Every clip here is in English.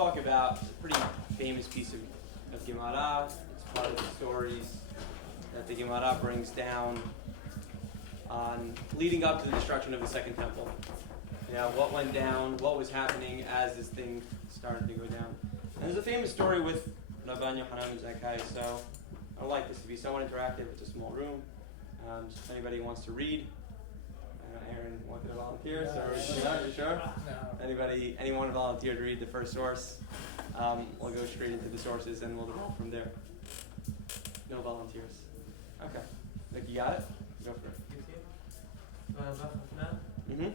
talk about a pretty famous piece of Gemara. It's part of the stories that the Gemara brings down on leading up to the destruction of the Second Temple. You know, what went down, what was happening as this thing started to go down. And there's a famous story with Rabbi and Zakkai, so I would like this to be somewhat interactive. It's a small room. Just if anybody wants to read, Aaron wanted to volunteer, so you sure? No. Anyone volunteer to read the first source? We'll go straight into the sources and we'll go from there. No volunteers. Okay. Like, you got it? Go for it. Mm-hmm.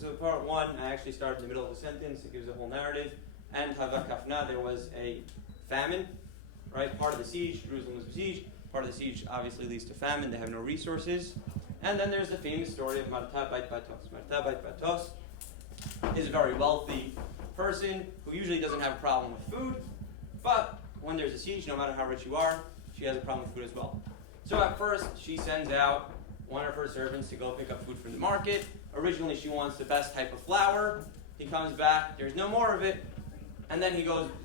So part one, I actually started in the middle of the sentence. It gives a whole narrative. And Havakafna, there was a famine, right? Part of the siege, Jerusalem was besieged. Part of the siege obviously leads to famine. They have no resources. And then there's the famous story of Marta Bait Batos. Marta Bait Batos is a very wealthy person who usually doesn't have a problem with food. But when there's a siege, no matter how rich you are, she has a problem with food as well. So at first, she sends out one of her servants to go pick up food from the market. Originally, she wants the best type of flour. He comes back, there's no more of it. And then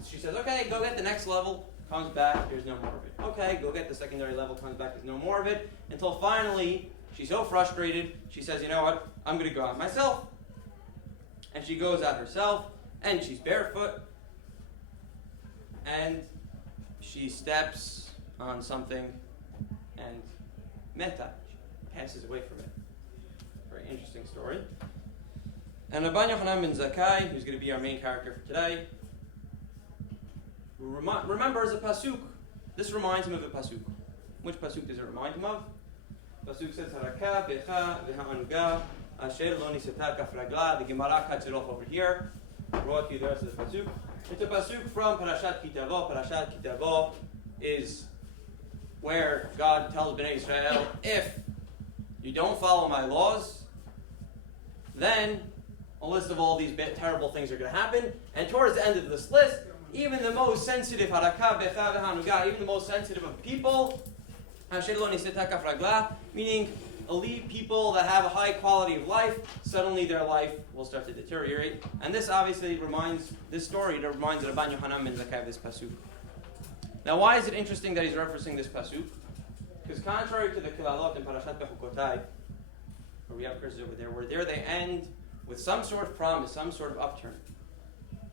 she says, okay, go get the next level. Comes back, there's no more of it. Okay, go get the secondary level. Comes back, there's no more of it. Until finally, she's so frustrated, she says, you know what, I'm going to go out myself. And she goes out herself, and she's barefoot. And she steps on something, and meta, she passes away from it. Very interesting story. And Rabbi Yochanan ben Zakkai, who's going to be our main character for today, remembers a pasuk. This reminds him of a pasuk. Which pasuk does it remind him of? Pasuk says, Haraka becha v'ha'anuga asher lo niseta kaf ragla. The Gemara cuts it off over here. Brought you the rest of the pasuk. It's a pasuk from Parashat Kitavo. Parashat Kitavo is where God tells Bnei Israel, if you don't follow my laws, then a list of all these terrible things are going to happen. And towards the end of this list, even the most sensitive, even the most sensitive of people, meaning elite people that have a high quality of life, suddenly their life will start to deteriorate. And this obviously reminds Rabbi Yochanan ben Zakkai of this pasuk. Now, why is it interesting that he's referencing this pasuk? Because contrary to the Kilalot in Parashat Bechukotai, where we have curses over there, where there they end with some sort of promise, some sort of upturn.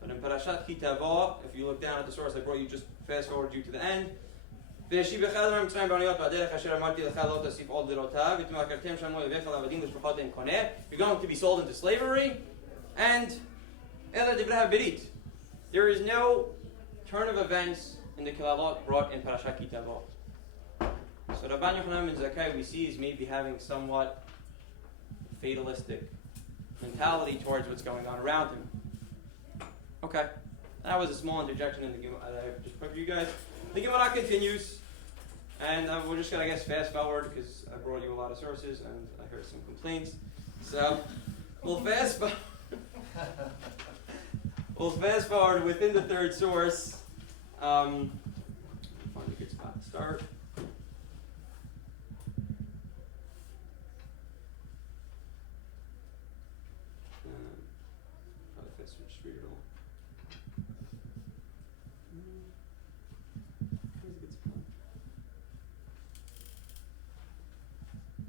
But in Parashat Kitavo, if you look down at the source I brought you, just fast forward you to the end. You're going to be sold into slavery, and there is no turn of events in the Kilalot brought in Parashat Kitavo. So Rabbi Yochanan ben Zakkai, we see, is maybe having somewhat fatalistic mentality towards what's going on around him. Okay, that was a small interjection in the Gemara that I just put for you guys. The Gemara continues, and we're just going to, fast forward because I brought you a lot of sources and I heard some complaints. So we'll fast forward within the third source. Find a good spot to start.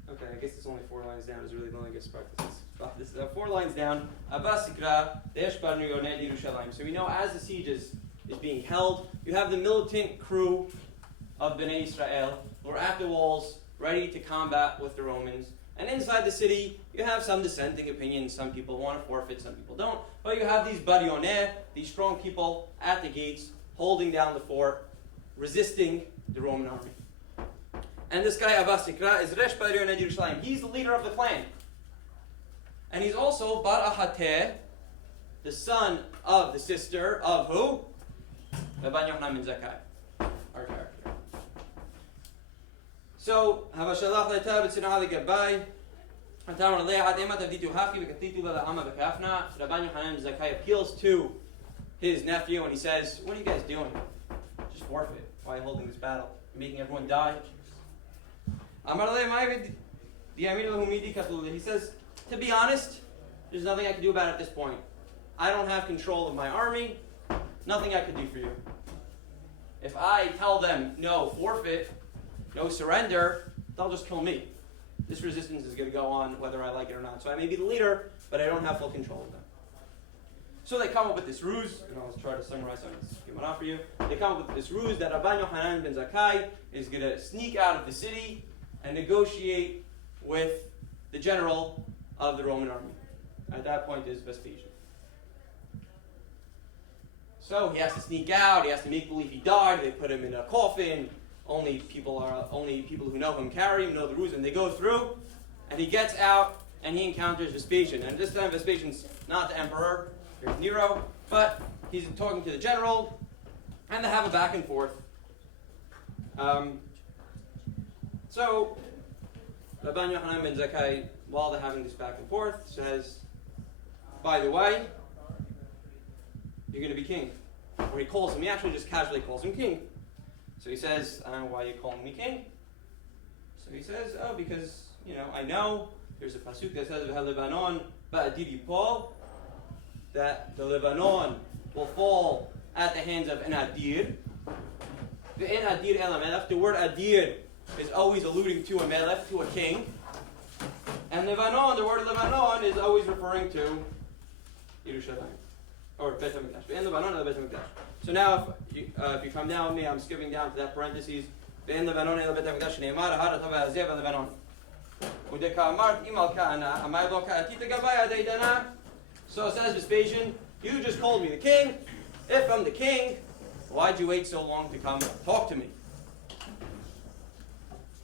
Okay, I guess it's only 4 lines down. It's really the only good spot. This is This is 4 lines down. So we know as the siege is being held, you have the militant crew of Bnei Israel who are at the walls, ready to combat with the Romans. And inside the city, you have some dissenting opinions. Some people want to forfeit, some people don't. But you have these barioneh, these strong people at the gates, holding down the fort, resisting the Roman army. And this guy, Abbas Ikra, is Resh Barioneh Yerushalayim. He's the leader of the clan. And he's also Bar Ahateh, the son of the sister of who? Rabban Yochanan ben Zakkai, our character. So, Havashalach le'tah b'tzina le'gabbai. Rabban Yochanan ben Zakkai appeals to his nephew and he says, what are you guys doing? Just forfeit. Why are you holding this battle? You're making everyone die. He says, to be honest, there's nothing I can do about it at this point. I don't have control of my army. Nothing I can do for you. If I tell them, no, forfeit, no surrender, they'll just kill me. This resistance is going to go on whether I like it or not. So I may be the leader, but I don't have full control of them. So they come up with this ruse, and I'll try to summarize some of this Gemara for you. They come up with this ruse that Rabban Yochanan ben Zakkai is going to sneak out of the city and negotiate with the general of the Roman army. At that point is Vespasian. So he has to sneak out, he has to make believe he died, they put him in a coffin, only people who know him carry him, know the ruse, and they go through, and he gets out, and he encounters Vespasian. And this time Vespasian's not the emperor, here's Nero, but he's talking to the general, and they have a back and forth. So, Rabban Yochanan ben Zakkai, while they're having this back and forth, says, by the way, you're going to be king. Or he calls him, he actually just casually calls him king. So he says, I don't know why you're calling me king. So he says, oh, because, I know there's a pasuk that says, Lebanon ba'adir yipol, that the Lebanon will fall at the hands of an adir. The adir el melech, the word adir is always alluding to a melech, to a king. And Lebanon, the word Lebanon is always referring to Yerushalayim. Or Bet HaMikdash. Ve'en Lebanon el Bet HaMikdash. So now, if you come down with me, I'm skipping down to that parentheses. Ve'en Lebanon el Bet HaMikdash. Ne'emar ha'ar atava hazeh ve'Lebanon. U'deka'amart imal ka'ana. Amay lo ka'atita gabay adeidana. So says Vespasian, you just called me the king. If I'm the king, why'd you wait so long to come talk to me?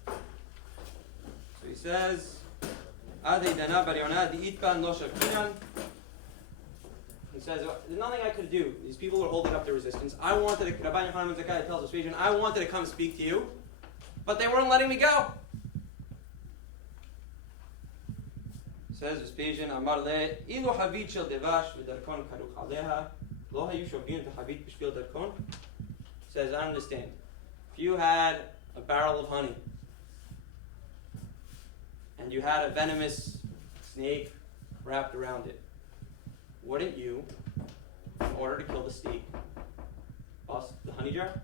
So he says, adeidana barionah di'itban lo shavkinan. He says, there's nothing I could do. These people were holding up their resistance. Rabbi Yochanan ben Zakkai tells Vespasian, I wanted to come speak to you, but they weren't letting me go. Says Vespasian, Amar le, ilu havit shel devash v'darkon karuch aleha, lo hayu shovgin t'havit b'shvil darkon. Says, I understand. If you had a barrel of honey, and you had a venomous snake wrapped around it, wouldn't you, in order to kill the snake, bust the honey jar?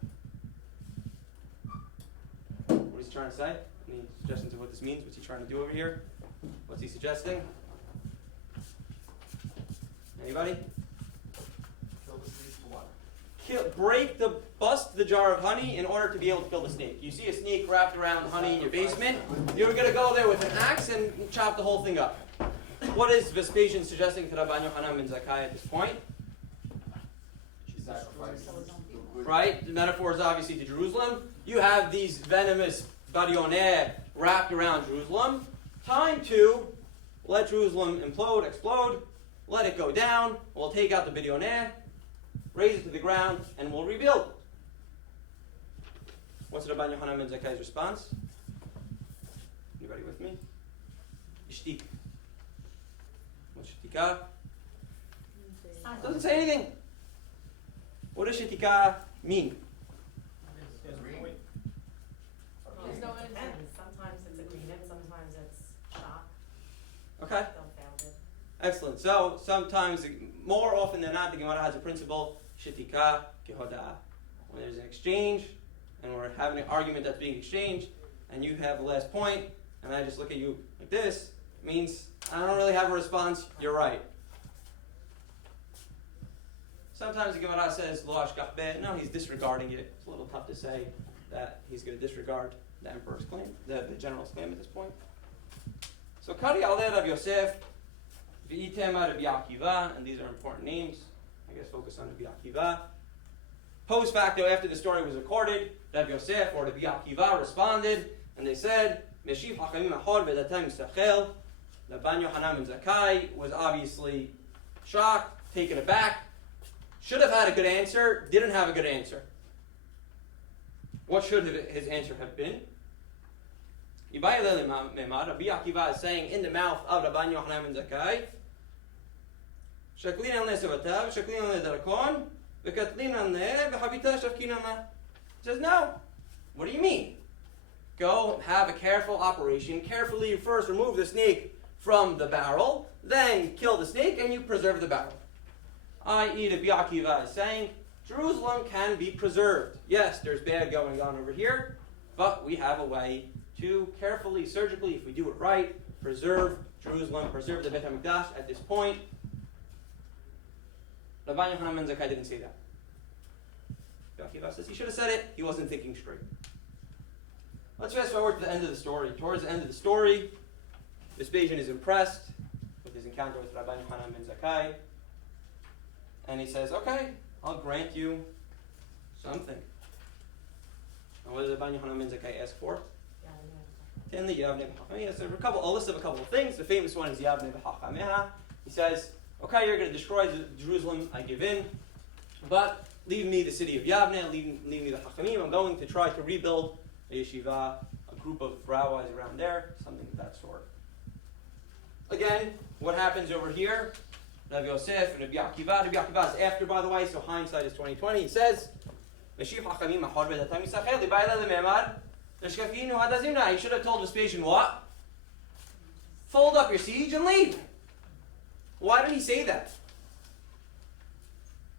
What is he trying to say? Any suggestions of what this means? What's he trying to do over here? What's he suggesting? Anybody? Kill the snake for what? Bust the jar of honey in order to be able to kill the snake. You see a snake wrapped around honey in your basement, you're going to go there with an axe and chop the whole thing up. What is Vespasian suggesting to Rabban Yochanan ben Zakkai at this point? She sacrificed. Right? The metaphor is obviously to Jerusalem. You have these venomous barioneh wrapped around Jerusalem. Time to let Jerusalem explode, let it go down. We'll take out the barioneh, raise it to the ground, and we'll rebuild. What's Rabban Yochanan ben Zakkai's response? Anybody with me? Ishtik. What's shetika? Doesn't say anything. What does shetika mean? There's no intent. Sometimes it's agreement, sometimes it's shock. Okay. Dumbfounded. Excellent. So sometimes, more often than not, the Gemara has a principle, shetika kehoda. When there's an exchange, and we're having an argument that's being exchanged, and you have the last point, and I just look at you like this, means I don't really have a response, you're right. Sometimes the Gemara says, Lo ashkach beh. No, he's disregarding it. It's a little tough to say that he's going to disregard the emperor's claim, the general's claim at this point. So, Kari aleh Rav Yosef, v'itema Rabbi Akiva, and these are important names. I guess focus on Rabbi Akiva. Post facto, after the story was recorded, Rav Yosef or Rabbi Akiva responded, and they said, Meshiv hachamim ahor v'datam yisachel. Laban Yochanan ben Zakkai was obviously shocked, taken aback. Should have had a good answer, didn't have a good answer. What should his answer have been? Rabbi Akiva is saying in the mouth of Laban Yochanan ben Zakkai, Shaklin al nesavatav, shaklin al nedarakon, v'katlin al ne, v'habita shafkin al na. He says, no. What do you mean? Go have a careful operation. Carefully, you first remove the snake from the barrel, then kill the snake, and you preserve the barrel. I.e., Rabbi Akiva is saying, Jerusalem can be preserved. Yes, there's bad going on over here, but we have a way to carefully, surgically, if we do it right, preserve Jerusalem, preserve the Beit HaMikdash at this point. Laban Yochanan ben Zakkai didn't say that. Rabbi Akiva says he should have said it, he wasn't thinking straight. Let's fast forward to the end of the story. Towards the end of the story, Vespasian is impressed with his encounter with Rabbi Yochanan ben Zakkai. And he says, okay, I'll grant you something. And what did Rabbi Yochanan ben Zakkai ask for? He has a list of a couple of things. The famous one is Yavne b'Hachameha. He says, okay, you're going to destroy Jerusalem, I give in. But leave me the city of Yavne, leave me the Hachamim. I'm going to try to rebuild a yeshiva, a group of rabbis around there, something of that sort. Again, what happens over here? Rav Yosef and Rabbi Akiva. Rabbi Akiva is after, by the way, so hindsight is 20/20. He says, he should have told Vespasian what? Fold up your siege and leave. Why did he say that?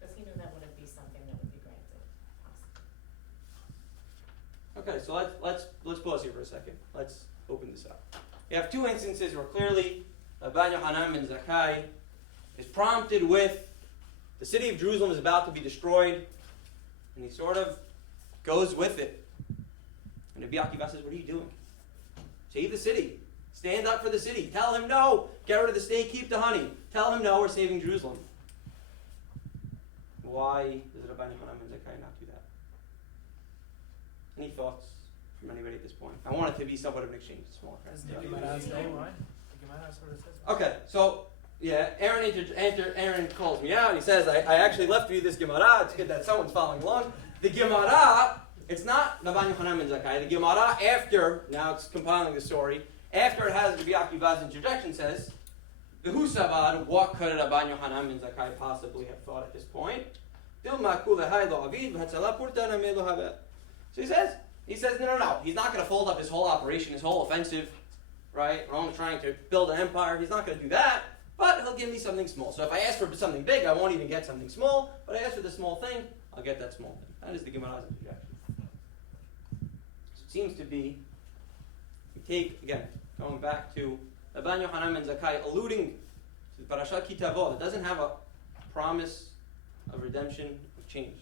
Because he knew that wouldn't be something that would be granted. Okay, so let's pause here for a second. Let's open this up. You have two instances where clearly Rabbi Yochanan ben Zakkai is prompted with the city of Jerusalem is about to be destroyed, and he sort of goes with it. And Rabbi Akiva says, what are you doing? Save the city. Stand up for the city. Tell him no. Get rid of the snake, keep the honey. Tell him no, we're saving Jerusalem. Why does Rabbi Yochanan ben Zakkai not do that? Any thoughts from anybody at this point? I want it to be somewhat of an exchange. Small. Okay, so yeah, Aaron calls me out and he says, I actually left you this Gemara. It's good that someone's following along. The Gemara, it's not Laban Yochanan ben Zakkai. The Gemara, after, now it's compiling the story, after it has Rabbi Akiva's interjection, says, V'hu savad, what could Laban Yochanan ben Zakkai possibly have thought at this point? So he says, no. He's not going to fold up his whole operation, his whole offensive, right? Rome trying to build an empire. He's not going to do that. But he'll give me something small. So if I ask for something big, I won't even get something small. But I ask for the small thing, I'll get that small thing. That is the Gemara's interjection. So it seems to be, we take, again, going back to Laban Yochanan ben Zakkai, alluding to the Parashat Kitavot, that doesn't have a promise of redemption, of change.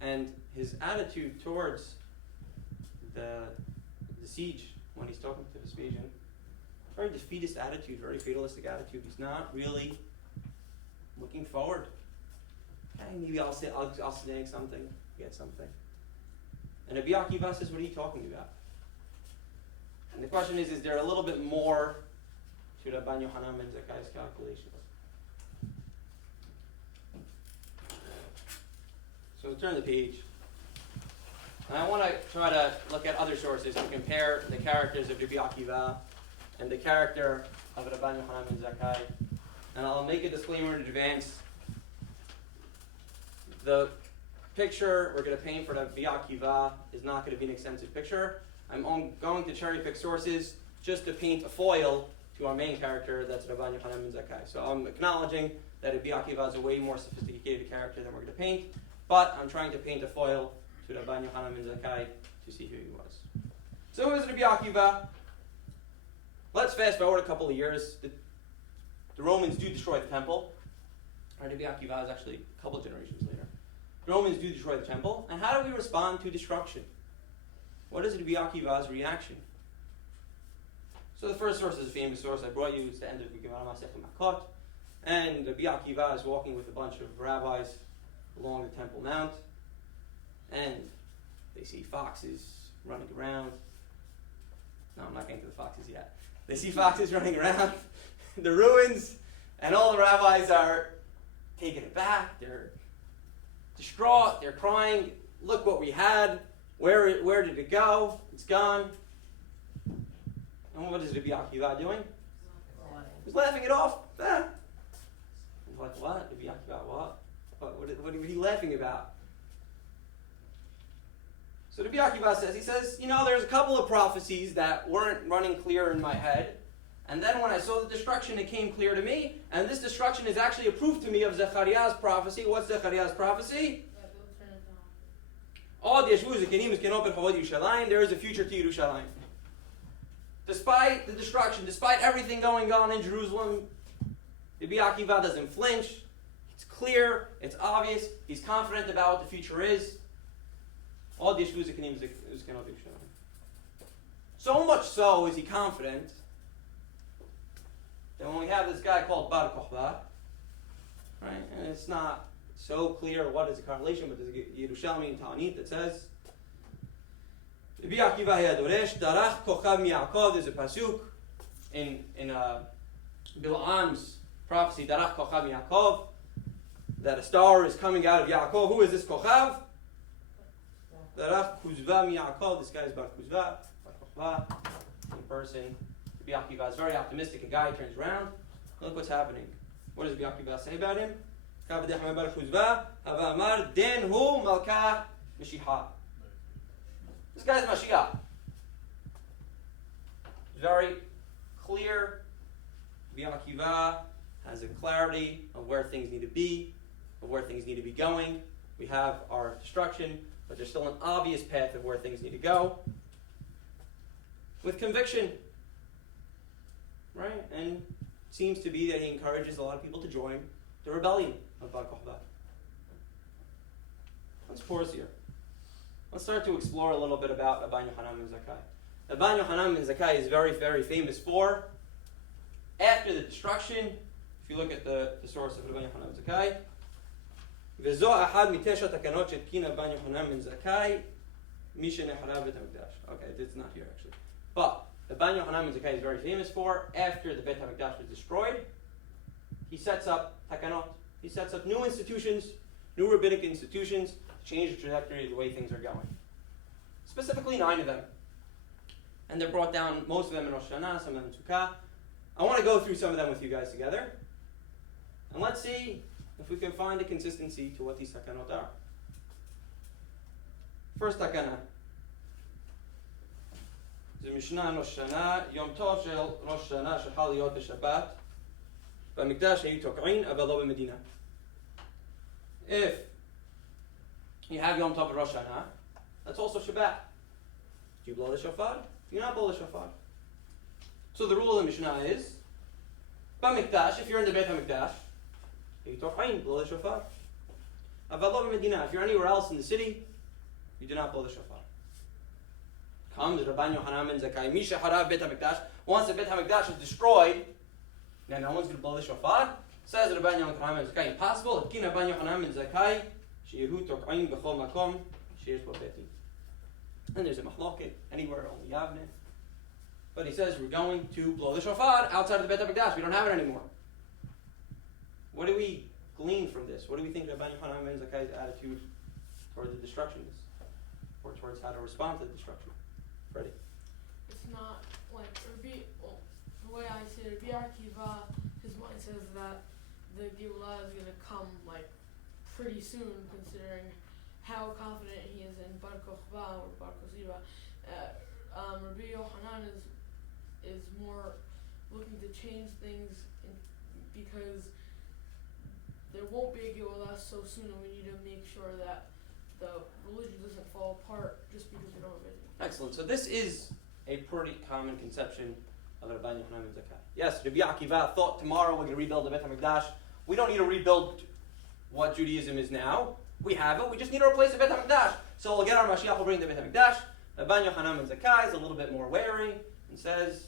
And his attitude towards the siege, when he's talking to Vespasian, very defeatist attitude, very fatalistic attitude. He's not really looking forward. Hey, maybe I'll snag something, get something. And Rabbi Akiva says, what are you talking about? And the question is there a little bit more to Rabban Yochanan ben Zakkai's calculations? So turn the page. And I want to try to look at other sources to compare the characters of Rabbi Akiva and the character of Rabban Yochanan ben Zakkai. And I'll make a disclaimer in advance. The picture we're going to paint for Rabbi Akiva is not going to be an extensive picture. I'm going to cherry pick sources just to paint a foil to our main character, that's Rabban Yochanan ben Zakkai. So I'm acknowledging that Rabbi Akiva is a way more sophisticated character than we're going to paint, but I'm trying to paint a foil to Rabban Yochanan ben Zakkai to see who he was. So who is Rabbi Akiva? Let's let's fast forward a couple of years. The Romans do destroy the temple. Rabbi Akiva is actually a couple of generations later. The Romans do destroy the temple. And how do we respond to destruction? What is Rabbi Akiva's reaction? So the first source is a famous source I brought you. It's the end of the Gemara Masechet Makot. And Rabbi Akiva is walking with a bunch of rabbis along the Temple Mount. And they see foxes running around. No, I'm not getting to the foxes yet. They see foxes running around the ruins, and all the rabbis are taken aback. They're distraught. They're crying. Look what we had. Where did it go? It's gone. And what is Rabbi Akiva doing? He's laughing it off. Ah. I'm like, what? Rabbi Akiva, what? What are you laughing about? So Rabbi Akiva says, there's a couple of prophecies that weren't running clear in my head. And then when I saw the destruction, it came clear to me. And this destruction is actually a proof to me of Zechariah's prophecy. What's Zechariah's prophecy? There is a future to Yerushalayim. Despite the destruction, despite everything going on in Jerusalem, Rabbi Akiva doesn't flinch. It's clear, it's obvious, he's confident about what the future is. So much so is he confident that when we have this guy called Bar Kokhba, right, and it's not so clear what is the correlation, but there's a Yerushalmi and Ta'anit that says, Rabbi Akiva Hayadoresh, Darach Kochav Mi'akov, there's a pasuk in Bilam's prophecy, Darach Kochav Mi'akov, that a star is coming out of Yaakov. Who is this Kochav? Darach Kuzva Mi'akov, this guy is Bar Kuzva, Bar Kokhba, same person. Rabbi Akiva is very optimistic. A guy turns around. Look what's happening. What does Rabbi Akiva say about him? This guy's Mashiach. Very clear. Rabbi Akiva has a clarity of where things need to be, of where things need to be going. We have our destruction, but there's still an obvious path of where things need to go. With conviction. Right? And it seems to be that he encourages a lot of people to join the rebellion of Bar Kokhba. Let's pause here. Let's start to explore a little bit about Rabbi Yochanan ben Zakkai. Rabbi Yochanan ben Zakkai is very, very famous for, after the destruction, if you look at the source of Rabbi Yochanan ben Zakkai, וזו אחת מתשע תקנות שהתקין רבן יוחנן בן זכאי מי שנחרב בית המקדש. Okay, it's not here actually. But Rabbi Yochanan ben Zakkai is very famous for, after the Beit HaMikdash was destroyed, he sets up takanot. He sets up new institutions, new rabbinic institutions, to change the trajectory of the way things are going. Specifically 9 of them. And they're brought down, most of them in Rosh Hashanah, some of them in Sukkah. I want to go through some of them with you guys together. And let's see if we can find a consistency to what these takanot are. First takana. זה משנה ראש שנה, יום טוב של ראש שנה שחל להיות בשבת, במקדש היו תוקעים, אבל לא במדינה. If you have Yom Tov and Rosh Hashanah, that's also Shabbat. Do you blow the shofar? Do you not blow the shofar? So the rule of the Mishnah is, במקדש, if you're in the Beit HaMikdash, you תוקעים, blow the shofar. אבל לא במדינה, if you're anywhere else in the city, you do not blow the shofar. Comes Rabban Yochanan ben Zakkai, Misha Harav Beit HaMikdash. Once the Beit HaMikdash is destroyed, then no one's going to blow the shofar. Says Rabban Yochanan ben Zakkai, impossible. Atkin Rabban Yochanan ben Zakkai, sheyehu tok'im b'chol makom, sheyesh bo beti. And there's a mahloket anywhere, only Yavne. But he says we're going to blow the shofar outside of the Beit HaMikdash. We don't have it anymore. What do we glean from this? What do we think Rabban Yochanan ben Zakkai's attitude toward the destruction is? Or towards how to respond to the destruction? Ready? It's not like the way I see it, Rabbi Akiva, his mind says that the Geulah is going to come like pretty soon, considering how confident he is in Bar Kokhba or Bar Koziva. Rabbi Yochanan is more looking to change things because there won't be a Geulah so soon, and we need to make sure that the religion doesn't fall apart just because we don't have it. Excellent. So this is a pretty common conception of Rabbi Yochanan ben Zakkai. Yes, Rabbi Akiva thought tomorrow we're going to rebuild the Beit HaMikdash. We don't need to rebuild what Judaism is now. We have it. We just need to replace the Beit HaMikdash. So we'll get our Mashiach, we'll bring the Beit HaMikdash. Rabbi Yochanan ben Zakkai is a little bit more wary and says,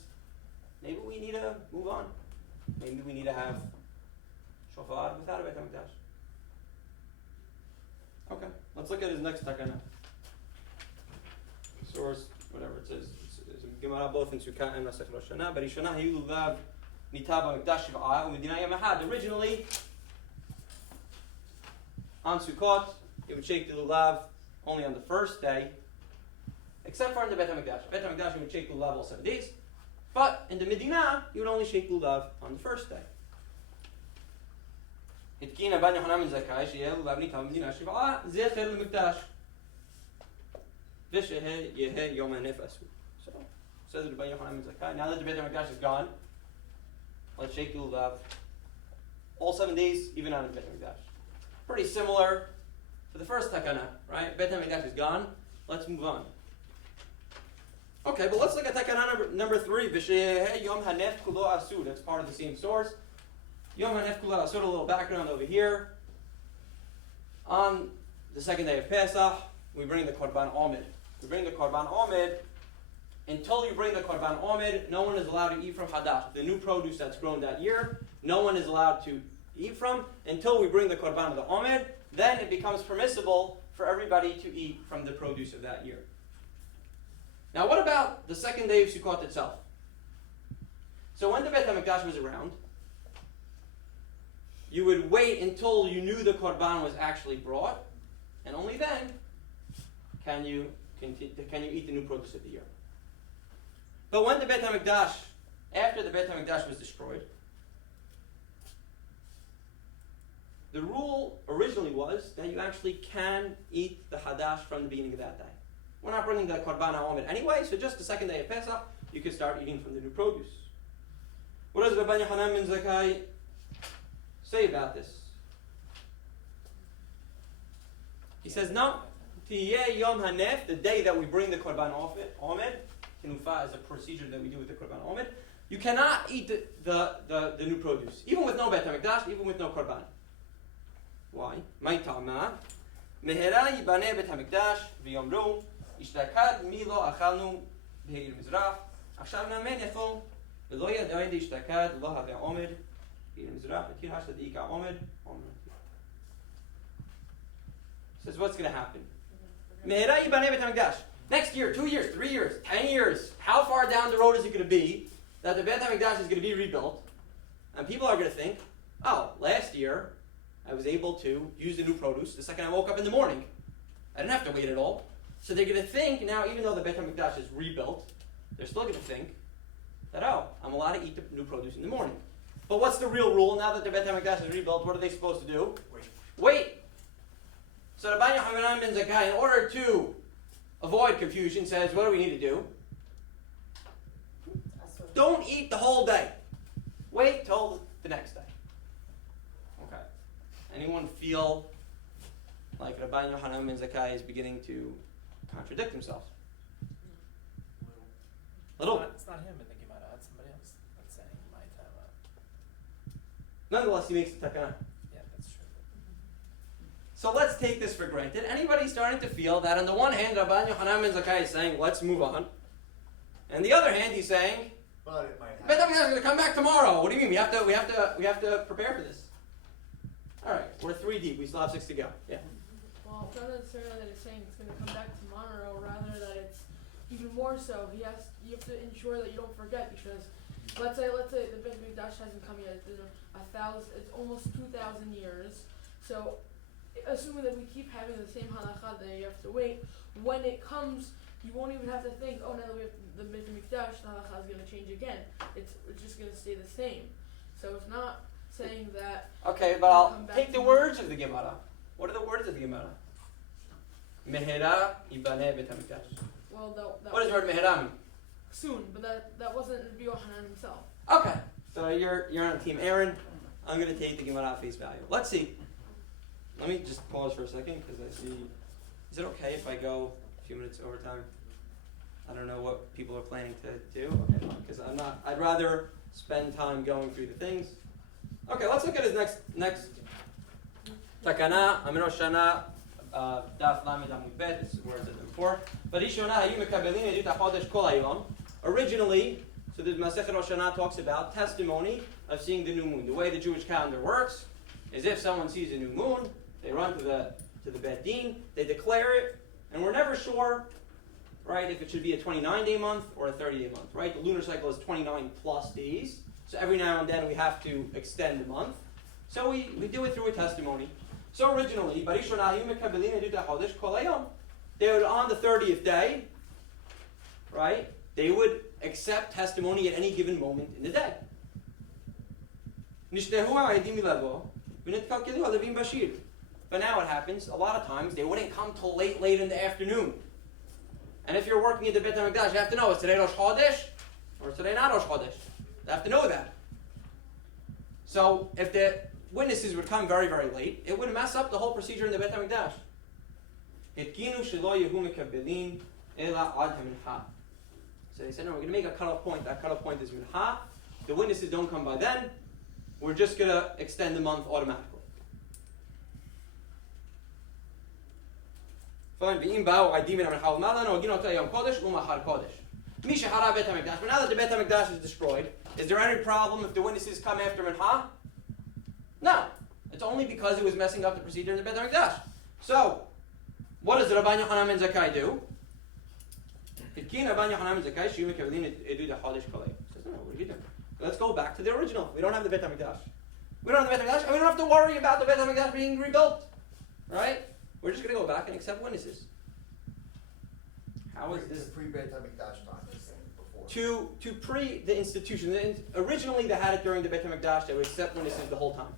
maybe we need to move on. Maybe we need to have shofar without a Beit HaMikdash. Okay, let's look at his next takana. Source, whatever it says. It's a Gemara both in Sukkot and Masech Rosh Hashanah. Barishana hayu lulav nita b'mikdash shiv'ah u'medina yom echad. Originally, on Sukkot, you would shake the lulav only on the first day, except for in the Beit HaMikdash. Beit HaMikdash, you would shake lulav all 7 days. But in the Medina, you would only shake lulav on the first day. התקין רבן יוחנן בן זכאי שיהיה לולב ניתן במדינה שבעה זכר למקדש ושיהיה יום הנף אסור. So, says Rabbi Yochanan ben Zakkai, now that the Beit HaMikdash is gone, let's shake the lulav all 7 days, even on the Beit HaMikdash. Pretty similar to the first takana, right? Beit HaMikdash is gone, let's move on. Okay, but let's look at takana number 3. V'sheyehe yom hanef kulo asur. That's part of the same source. Yom hanef kulo asur, a little background over here. On the second day of Pesach, we bring the Korban Omid. We bring the Korban Omid. Until you bring the Korban Omid, no one is allowed to eat from Hadash, the new produce that's grown that year. No one is allowed to eat from until we bring the Korban of the Omid. Then it becomes permissible for everybody to eat from the produce of that year. Now, what about the second day of Sukkot itself? So when the Beit HaMikdash was around, you would wait until you knew the Korban was actually brought, and only then can you eat the new produce of the year. But when the Beit HaMikdash, after the Beit HaMikdash was destroyed, the rule originally was that you actually can eat the Hadash from the beginning of that day. We're not bringing the Korban HaOmid anyway, so just the second day of Pesach, you can start eating from the new produce. What does Rabbi Yochanan ben Zakkai say about this? He says, no, Tiyeh Yom Hanef, the day that we bring the Korban Omid, Kinufa is a procedure that we do with the Korban Omid, you cannot eat the new produce, even with no Beit HaMikdash, even with no Korban. Why? My Ta'ama, Mehera Yibane Beit HaMikdash, V'yomru, Ishtakad Milo Achalnu B'Heir Mizrach, Achshav Namen Yefo, V'lo Yadai Ishtakad, Lo Haveh Omid, B'Heir Mizrach, V'tir Hashad Ika Omid, says what's going to happen. Mehera Yibane Beit HaMikdash. Next year, 2 years, 3 years, 10 years, how far down the road is it going to be that the Beit HaMikdash is going to be rebuilt? And people are going to think, oh, last year I was able to use the new produce the second I woke up in the morning. I didn't have to wait at all. So they're going to think now, even though the Beit HaMikdash is rebuilt, they're still going to think that, oh, I'm allowed to eat the new produce in the morning. But what's the real rule? Now that the Beit HaMikdash is rebuilt, what are they supposed to do? Wait. So Rabbi Yochanan ben Zakkai, in order to avoid confusion, says, what do we need to do? Don't eat the whole day. Wait till the next day. Okay. Anyone feel like Rabbi Yochanan ben Zakkai is beginning to contradict himself? Little. It's not him in the Gemara. It's somebody else that's saying my time. Nonetheless, he makes the takana. Yeah, that's true. So let's take this for granted. Anybody starting to feel that on the one hand, Rabbi Yochanan ben Zakkai is saying, let's move on. And the other hand, he's saying, But it might happen. Beit HaMikdash is going to come back tomorrow. What do you mean? We have to prepare for this. All right, we're 3 deep. We still have 6 to go. Yeah. Well, it's not necessarily that it's saying it's going to come back tomorrow, rather that it's even more so. You have to ensure that you don't forget, because let's say the Beit HaMikdash hasn't come yet. It's almost 2,000 years. So, assuming that we keep having the same halakha that you have to wait, when it comes, you won't even have to think, oh, now that we have the Beit HaMikdash, the halakha is going to change again. It's just going to stay the same. So it's not saying that. Okay, but I'll take the words of the Gemara. What are the words of the Gemara? Mehera Yibane Beit HaMikdash. Well, What does the word Mehera mean? soon, but that wasn't Rabbi Yochanan himself. Okay, so you're on team Aaron. I'm going to take the Gemara at face value. Let's see. Let me just pause for a second because I see. Is it okay if I go a few minutes over time? I don't know what people are planning to do. Okay, because I'd rather spend time going through the things. Okay, let's look at his next takana. Amino Shana, Daf Lamed Amud Bet. This is where it's at before. Originally, so the Masechet Rosh Hashanah talks about testimony of seeing the new moon. The way the Jewish calendar works is if someone sees a new moon, they run to the Bet Din, they declare it, and we're never sure, right, if it should be a 29-day month or a 30-day month, right? The lunar cycle is 29 plus days, so every now and then we have to extend the month. So we do it through a testimony. So originally, they would, on the 30th day, right, they would accept testimony at any given moment in the day. But now what happens, a lot of times, they wouldn't come till late in the afternoon. And if you're working at the Beit HaMikdash, you have to know, is today Rosh Chodesh or is today not Rosh Chodesh? You have to know that. So if the witnesses would come very, very late, it would mess up the whole procedure in the Beit HaMikdash. So they said, no, we're going to make a cutoff point. That cutoff point is Minha. The witnesses don't come by then. We're just going to extend the month automatically. Fine. But now that the Beit HaMikdash is destroyed, is there any problem if the witnesses come after Minha? No. It's only because it was messing up the procedure in the Beit HaMikdash. So, what does Rabbi Yochanan ben Zakkai do? Let's go back to the original. We don't have the Beit HaMikdash. We don't have the Beit HaMikdash, and we don't have to worry about the Beit HaMikdash being rebuilt. Right? We're just going to go back and accept witnesses. How is this? Pre-Beit HaMikdash time, before. To pre the institution. Originally, they had it during the Beit HaMikdash. They would accept witnesses the whole time.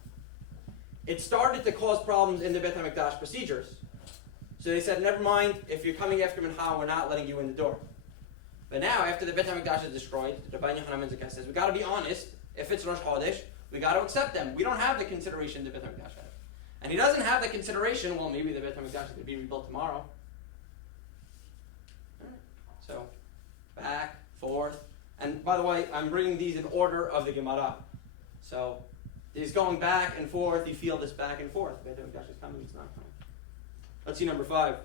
It started to cause problems in the Beit HaMikdash procedures. So they said, never mind, if you're coming after Minha, we're not letting you in the door. But now, after the Beit HaMikdash is destroyed, Rabbi Yochanan ben Zakkai says, we got to be honest. If it's Rosh Chodesh, we got to accept them. We don't have the consideration the Beit HaMikdash has. And he doesn't have the consideration, well, maybe the Beit HaMikdash is going to be rebuilt tomorrow. So, back, forth. And by the way, I'm bringing these in order of the Gemara. So, he's going back and forth. You feel this back and forth. Beit HaMikdash is coming, it's not coming. Let's see number 5.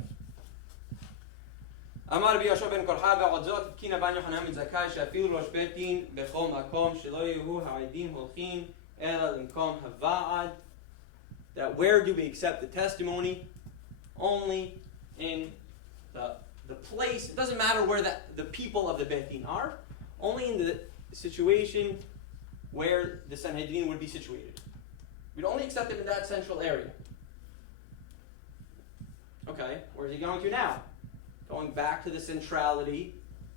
אמר רבי יהושע בן קורחה ועוד זאת תקין רבן יוחנן בן זכאי שאפילו ראש בית דין בכל מקום שלא יהיו העדים הולכים אלא למקום הוועד. That where do we accept the testimony? Only in the place. It doesn't matter where the people of the Beit Din are. Only in the situation where the Sanhedrin would be situated. We'd only accept it in that central area. Okay, where is he going to now? Going back to the centrality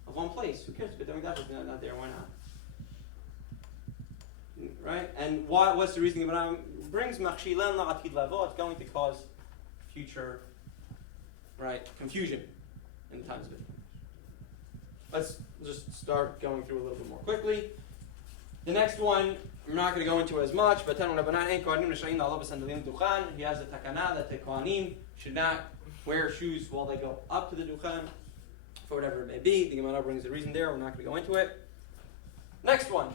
of one place. Who cares? Beit HaMikdash is not there. Why not? Right? And what's the reason Abraham brings machshilen la'atid lavo? It's going to cause future, right, confusion in the times of it. Let's just start going through a little bit more quickly. The next one, I'm not going to go into as much, but he has the takana that the kohanim should not wear shoes while they go up to the Dukhan, for whatever it may be. The Gemara brings the reason there. We're not going to go into it. Next one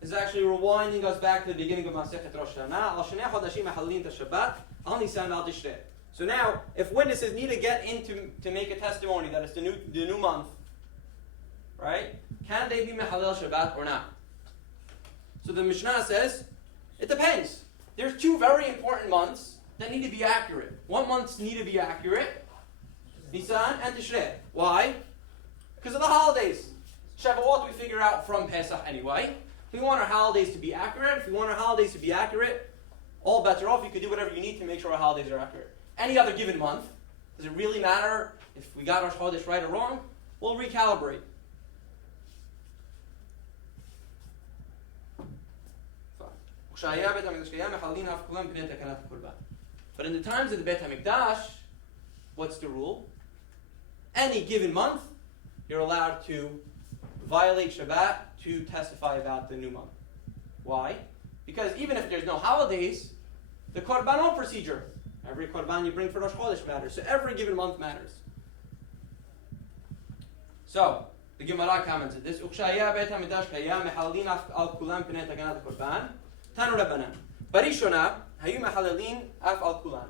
is actually rewinding us back to the beginning of Masechet Rosh Hashanah. So now, if witnesses need to get into to make a testimony that it's the new month, right? Can they be Mehalel Shabbat or not? So the Mishnah says, it depends. There's 2 very important months that need to be accurate. What months need to be accurate? Nisan and Tishrei. Why? Because of the holidays. Shavuot we figure out from Pesach anyway. If we want our holidays to be accurate, all bets are off. You can do whatever you need to make sure our holidays are accurate. Any other given month, does it really matter if we got our Chodesh right or wrong? We'll recalibrate. But in the times of the Beit HaMikdash, what's the rule? Any given month, you're allowed to violate Shabbat to testify about the new month. Why? Because even if there's no holidays, the Korbanot procedure, every Korban you bring for Rosh Chodesh matters. So every given month matters. So, the Gemara commented this. Ukshaya bet hamidash kaya mehalalin al kulan pnei takanat korban. Tanu Rabbanan. Barishona hayu mehalalin af al kulan.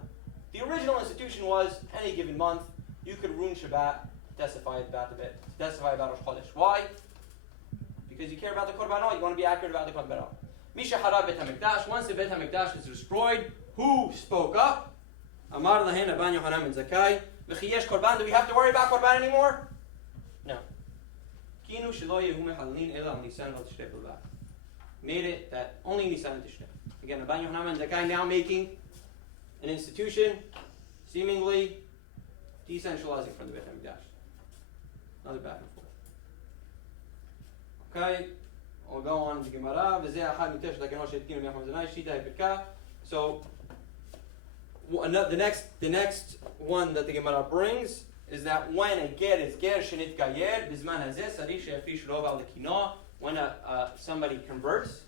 The original institution was any given month you could ruin Shabbat, testify about Rosh Chodesh. Why? Because you care about the korbanot. You want to be accurate about the korbanot. Misha harab bet hamikdash. Once the bet hamikdash is destroyed, who spoke up? Amar lahen Rabban Yochanan ben Zakkai. V'chiyesh korban. Do we have to worry about korban anymore? No. Kinu shelo yehu mehalin ela al nisan al tishrei b'lvad. Made it that only nisan and tishrei. Again, Rabban Yochanan ben Zakkai now making an institution seemingly decentralizing from the Bet HaMikdash. Another back and forth. Okay, we'll go on to Gemara. So, the next one that the Gemara brings is that when a ger is ger shenit gayer bizman hazeh sarich sheyafish rov al lekino, when somebody converts,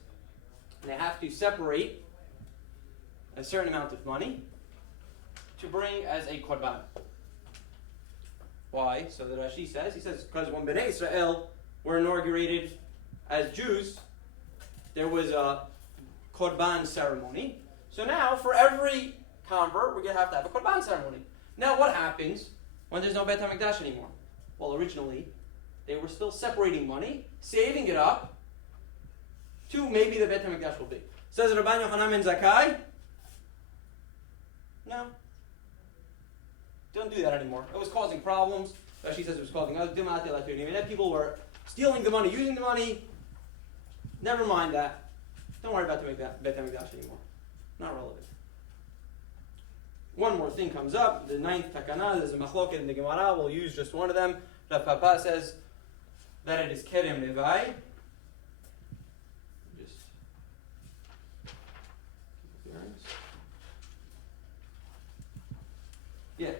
they have to separate a certain amount of money to bring as a korban. Why? So the Rashi says, because when Bnei Israel were inaugurated as Jews, there was a korban ceremony. So now, for every convert, we're going to have a korban ceremony. Now, what happens when there's no Bet HaMikdash anymore? Well, originally, they were still separating money, saving it up to maybe the Bet HaMikdash will be. Says Rabban Yochanan ben Zakkai, no. Don't do that anymore. It was causing problems. She says it was causing people were stealing the money, using the money. Never mind that. Don't worry about the Bet HaMikdash anymore. Not relevant. One more thing comes up. The 9th takana, there's a machloket in the Gemara. We'll use just one of them. Rav Papa says that it is kerem levai. Just yeah.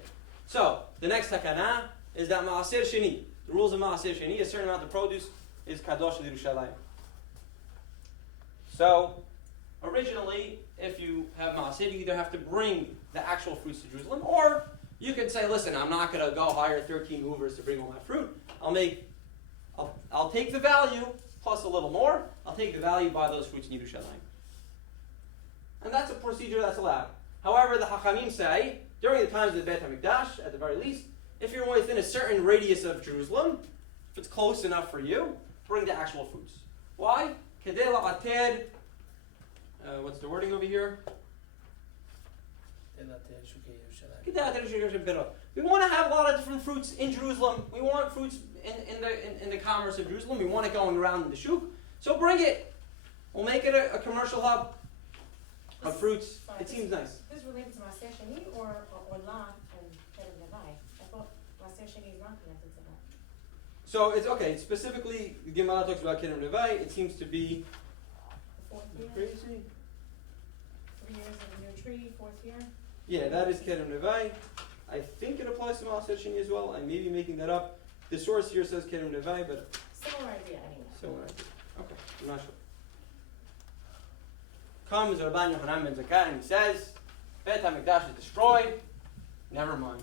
So, the next takana is that Ma'aser Sheni. The rules of Ma'aser Sheni, a certain amount of produce is Kadosh L'Yerushalayim. So, originally, if you have Ma'aser, you either have to bring the actual fruits to Jerusalem, or you can say, listen, I'm not going to go hire 13 movers to bring all my fruit. I'll take the value plus a little more. I'll take the value, buy those fruits in Yerushalayim. And that's a procedure that's allowed. However, the Hachamim say, during the times of the Bet HaMikdash, at the very least, if you're within a certain radius of Jerusalem, if it's close enough for you, bring the actual fruits. Why? Kedei la'ated, what's the wording over here? We want to have a lot of different fruits in Jerusalem. We want fruits in the commerce of Jerusalem. We want it going around in the shuk. So bring it. We'll make it a commercial hub of fruits. It seems nice. This related to Maser Sheni or La and Kerem Levai? I thought Maser Sheni is not connected to that. So it's okay. Specifically, the Gemara talks about Kerem Levai. It seems to be The 4th year? crazy. 3 years of a new tree, 4th year? Yeah, that is Kerem Levai. I think it applies to Ma'aser Sheni as well. I may be making that up. The source here says Kerem Levai, but Similar idea anyway. similar idea. Okay, I'm not sure. Comes Rabban Yochanan ben Zakkai and he says, Bet HaMikdash is destroyed. Never mind.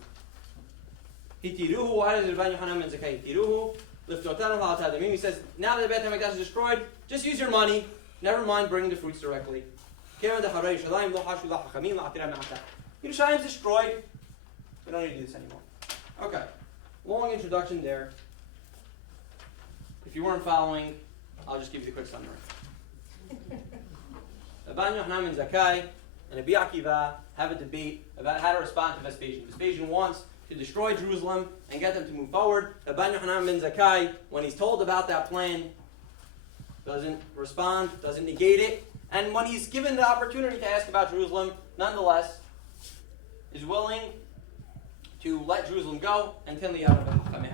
Hitiruhu, why does Rabban Yochanan ben Zakkai hitiruhu? Liftotan ha'atadamim. He says, now that the Bet HaMikdash is destroyed, just use your money. Never mind bringing the fruits directly. Yerushalayim is destroyed. We don't need to do this anymore. Okay. Long introduction there. If you weren't following, I'll just give you the quick summary. Rabban Yochanan ben Zakkai and Rabbi Akiva have a debate about how to respond to Vespasian. Vespasian wants to destroy Jerusalem and get them to move forward. Rabban Yochanan ben Zakkai, when he's told about that plan, doesn't respond, doesn't negate it. And when he's given the opportunity to ask about Jerusalem, nonetheless, is willing to let Jerusalem go and tell the out of Hakameh.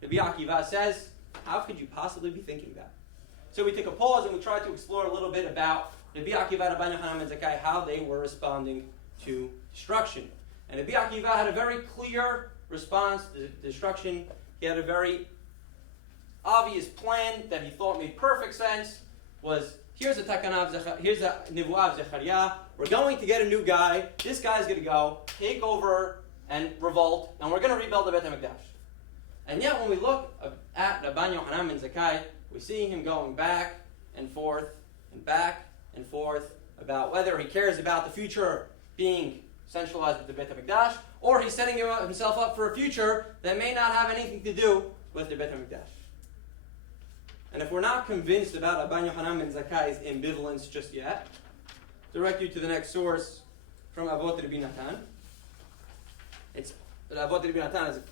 Rabbi Akiva says, how could you possibly be thinking that? So we took a pause and we tried to explore a little bit about Rabbi Akiva and Rabban Yochanan ben Zakkai, how they were responding to destruction. And Rabbi Akiva had a very clear response to destruction. He had a very obvious plan that he thought made perfect sense. Was here's a Nevuah of Zechariah. We're going to get a new guy. This guy's going to go take over and revolt, and we're going to rebuild the Bet HaMikdash. And yet when we look at Rabban Yochanan ben Zakkai, we see him going back and forth and back and forth about whether he cares about the future being centralized with the Beit HaMikdash, or he's setting himself up for a future that may not have anything to do with the Beit HaMikdash. And if we're not convinced about Rabban Yochanan ben Zakkai's ambivalence just yet, direct you to the next source from Avot Rabbi Natan. It's Avot Rabbi Natan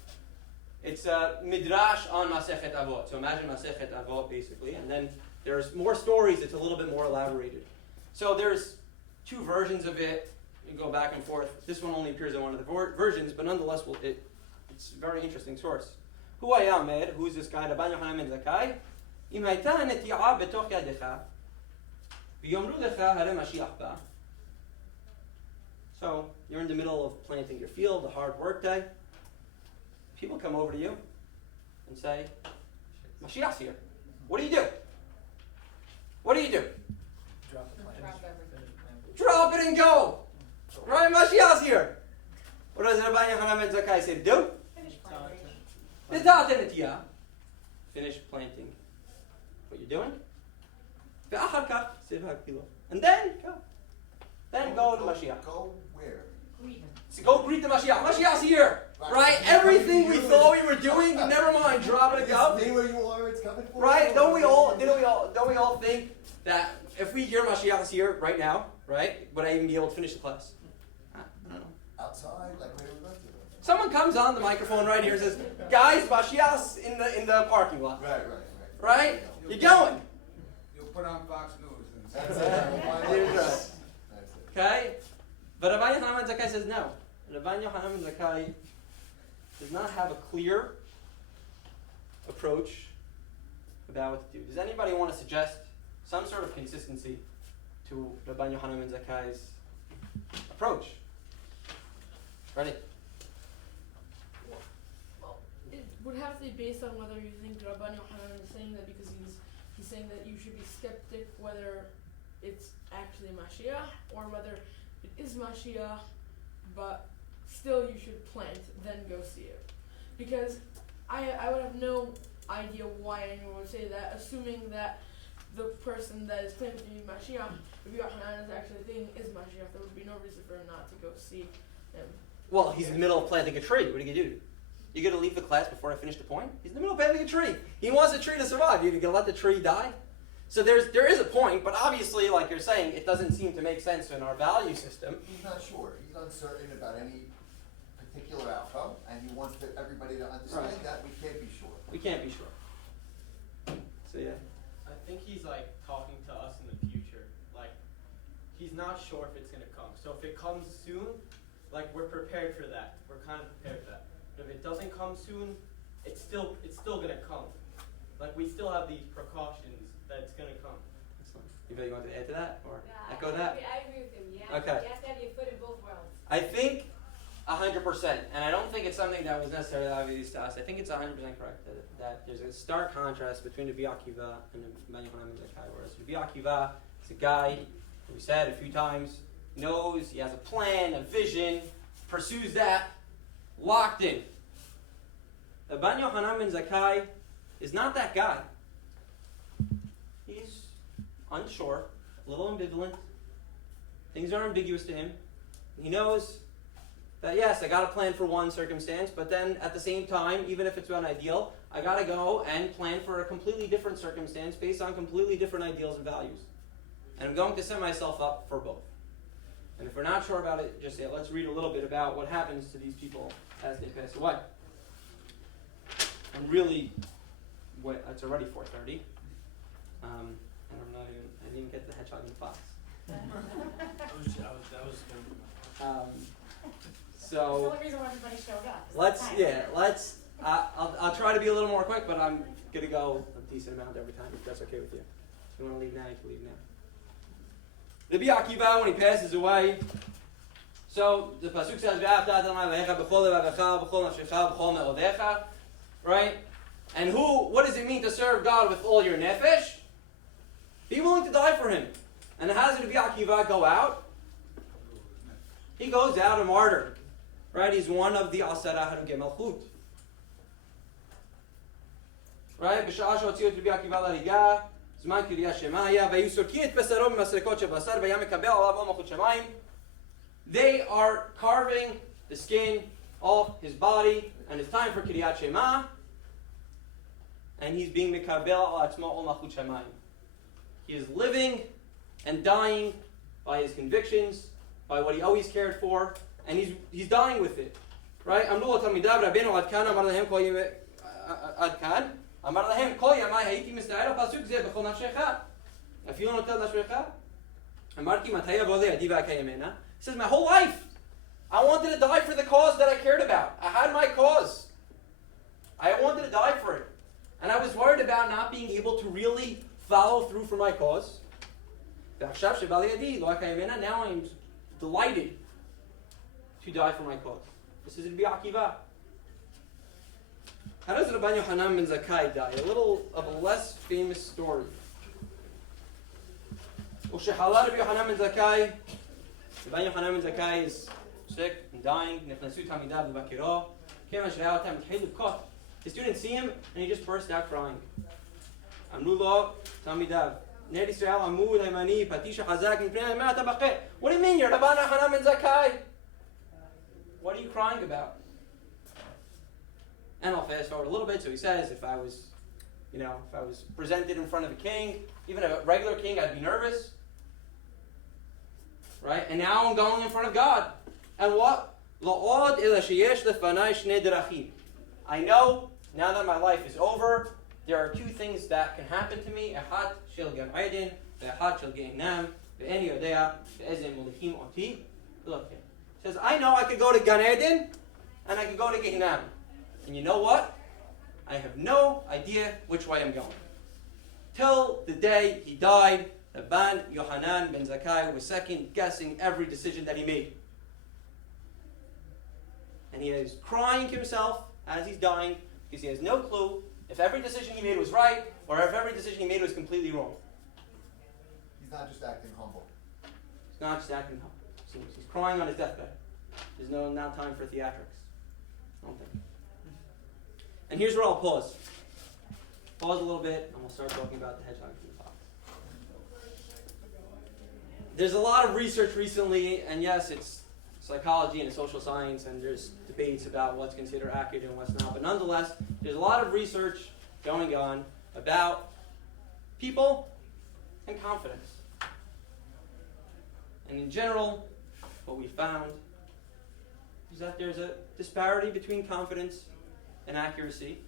it's a midrash on Masechet Avot. So imagine Masechet Avot basically, and then there's more stories. It's a little bit more elaborated. So there's two versions of it. You go back and forth. This one only appears in one of the versions, but nonetheless, it's a very interesting source. Hu Ayamer, who is this guy? Rabban Yochanan ben Zakkai. Im hayta neti'a betoch yadecha, v'yomru lecha hare Mashiach ba. So you're in the middle of planting your field, a hard work day. People come over to you and say, Mashiach's here. What do you do? What do you do? Drop the plant. Drop everything. Drop it and go. Right, Mashiach's here. What does Rabbi Yochanan ben Zakkai say to do? Finish planting. Nita'at neti'a. Finish planting what you're doing. Ve'achar kach sev ha'kilo. And then go. Then go to Mashiach. Go where? Greet him. So go greet the Mashiach. Mashiach's here. Right? Everything we thought we were doing, never mind, drop it and go. Stay where you are, it's coming for Right? you. Don't we all think that if we hear Mashiach is here right now, right, would I even be able to finish the class? I don't know. Outside, like where we went to. Someone comes on the microphone right here and says, guys, Mashiach's in the parking lot. Right. Right? You're going. You'll put on Fox News. And That's That's it. right. Okay? But Rabbi Yochanan ben Zakkai says no. Rabbi Yochanan ben Zakkai does not have a clear approach about what to do. Does anybody want to suggest some sort of consistency to Rabbi Yochanan ben Zakkai's approach? Ready? Well, it would have to be based on whether you think Rabban Yochanan is saying that because he's saying that you should be skeptic whether it's actually Mashiach or whether it is Mashiach, but still you should plant, then go see it. Because I would have no idea why anyone would say that, assuming that the person that is claiming to be Mashiach, Rabbi Yochanan is actually thinking is Mashiach. There would be no reason for him not to go see him. Well, he's in the middle of planting a tree. What are you going to do? You going to leave the class before I finish the point? He's in the middle of planting a tree. He wants the tree to survive. You're going to let the tree die? So there is a point, but obviously, like you're saying, it doesn't seem to make sense in our value system. He's not sure. He's uncertain about any particular outcome, and he wants everybody to understand Right. that we can't be sure. We can't be sure. So yeah. I think he's like talking to us in the future. Like, he's not sure if it's gonna come. So if it comes soon, like we're prepared for that. We're kind of prepared for that. But if it doesn't come soon, it's still gonna come. Like we still have these precautions that it's gonna come. Excellent. You want to add to that or Yeah, echo that? I agree with him. Yeah. Okay. You have to have your foot in both worlds. I think 100%, and I don't think it's something that was necessarily obvious to us. I think it's 100% correct that there's a stark contrast between the Rabbi Akiva and the Rabban Yochanan ben Zakkai. Whereas Rabbi Akiva is a guy who we said a few times knows he has a plan, a vision, pursues that, locked in. The Rabban Yochanan ben Zakkai is not that guy. He's unsure, a little ambivalent. Things are ambiguous to him. He knows that yes, I got a plan for one circumstance, but then at the same time, even if it's not ideal, I got to go and plan for a completely different circumstance based on completely different ideals and values. And I'm going to set myself up for both. And if we're not sure about it, just say, let's read a little bit about what happens to these people as they pass away. And really, it's already 4:30. And I didn't even get the Hedgehog and the Fox. That was gonna be That's the only reason why everybody showed up. I'll try to be a little more quick, but I'm going to go a decent amount every time, if that's okay with you. If you want to leave now, you can leave now. Rabbi Akiva, when he passes away, so the pasuk says, right? And what does it mean to serve God with all your nefesh? Be willing to die for him. And how does Rabbi Akiva go out? He goes out a martyr. Right? He's one of the Asara Harugei Malchut. right? בשעה שהוציאו את רבי עקיבא להריגה, זמן קריאת שמע היה, והיו סורקים את בשרו ממסרקות של בשר, והיה מקבל עליו עול מלכות שמיים. They are carving the skin off his body, and it's time for Kiryat Shema, and he's being Mekabel al Atzmo ol Malchut Shamayim. He is living and dying by his convictions, by what he always cared for, and he's dying with it. Right? אמרו לו תלמידיו רבנו עד כאן, אמר להם כל ימי עד כאן, אמר להם כל ימי הייתי מסתער על פסוק זה בכל נפשך, אפילו נוטל נפשך. אמרתי מתי יבוא לידי ואקיימנה. He says, my whole life, I wanted to die for the cause that I cared about. I had my cause. I wanted to die for it. And I was worried about not being able to really follow through for my cause. Now I'm delighted to die for my cause. This is Rabbi Akiva. How does Rabbi Yochanan ben Zakkai die? A little of a less famous story. Rabbi Yochanan ben Zakkai is sick and dying. His students see him and he just burst out crying. What do you mean you're Rabbi Yochanan ben Zakkai? What are you crying about? And I'll fast forward a little bit. So he says, if I was presented in front of a king, even a regular king, I'd be nervous. Right? And now I'm going in front of God. And what? I know, now that my life is over, there are two things that can happen to me. He says, I know I could go to Gan Eden and I could go to Gehinnom. And you know what? I have no idea which way I'm going. Till the day he died, Rabban Yochanan ben Zakkai was second guessing every decision that he made. And he is crying himself as he's dying because he has no clue if every decision he made was right or if every decision he made was completely wrong. He's not just acting humble. He's not just acting humble. He's crying on his deathbed. There's no now time for theatrics. I don't think. And here's where I'll pause. Pause a little bit, and we'll start talking about the hedgehog from the fox. There's a lot of research recently, and yes, it's psychology and social science, and there's debates about what's considered accurate and what's not. But nonetheless, there's a lot of research going on about people and confidence. And in general, what we found is that there's a disparity between confidence and accuracy.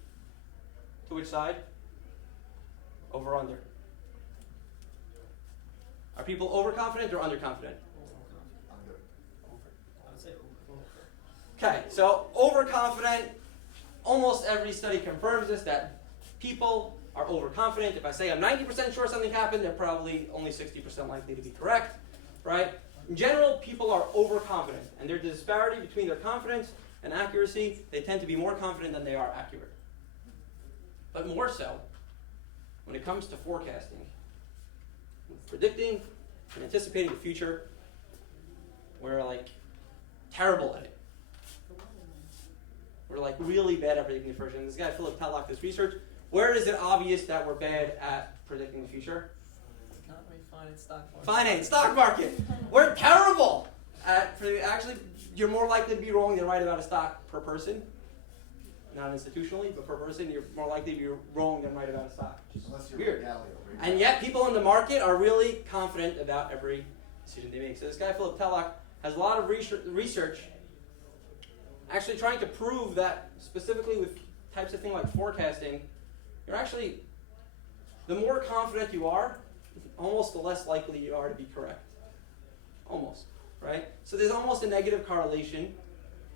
To which side? Over under. Are people overconfident or underconfident? Under. I would say over. Okay, so overconfident, almost every study confirms this, that people are overconfident. If I say I'm 90% sure something happened, they're probably only 60% likely to be correct, right? In general, people are overconfident, and there's a disparity between their confidence and accuracy. They tend to be more confident than they are accurate. But more so, when it comes to forecasting, predicting and anticipating the future, we're terrible at it. We're really bad at predicting the future. And this guy, Philip Tetlock, does research. Where is it obvious that we're bad at predicting the future? Finance, stock market. Finance, stock market. We're terrible at actually. You're more likely to be wrong than right about a stock per person. Not institutionally, but per person, you're more likely to be wrong than right about a stock. Unless you're weird. Galileo. And yet, people in the market are really confident about every decision they make. So this guy, Philip Tetlock, has a lot of research actually trying to prove that specifically with types of things like forecasting, you're actually, the more confident you are, almost the less likely you are to be correct. Almost, right? So there's almost a negative correlation